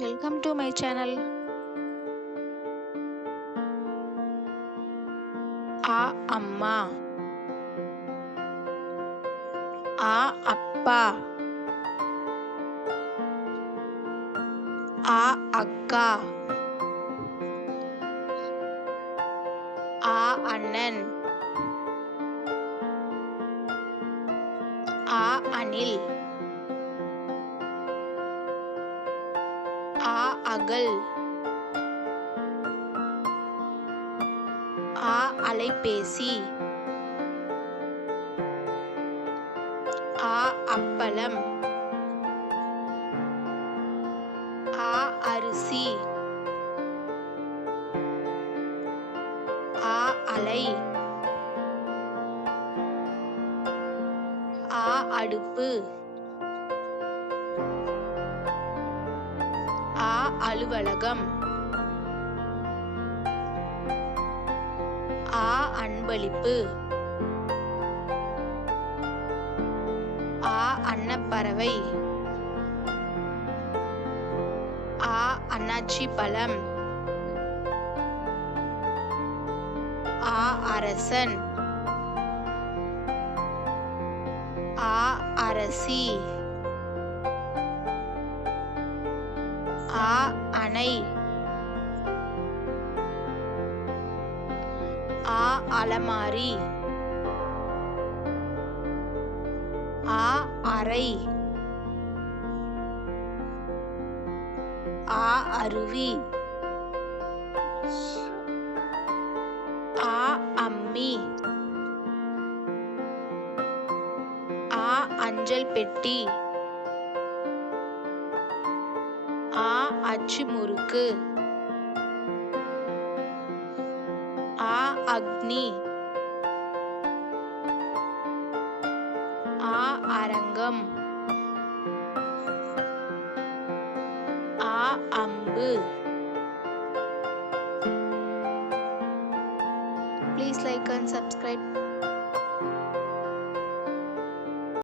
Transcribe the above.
Welcome to my channel. A amma, A appa, A akka, A annan, A anil, A agal, A அலைபேசி, A அப்பளம், A அரிசி, A அலை, A அடுப்பு, A அலுவலகம், A அன்பளிப்பு, A அன்னப்பறவை, A அன்னாச்சி பழம், A அரசன், A அரசி, A அணை, A அலமாரி, A அறை, A அருவி, A அம்மி, A அஞ்சல் பெட்டி, A அச்சு முறுக்கு, A அக்னி, A அரங்கம், A அம்பு. Please like and subscribe.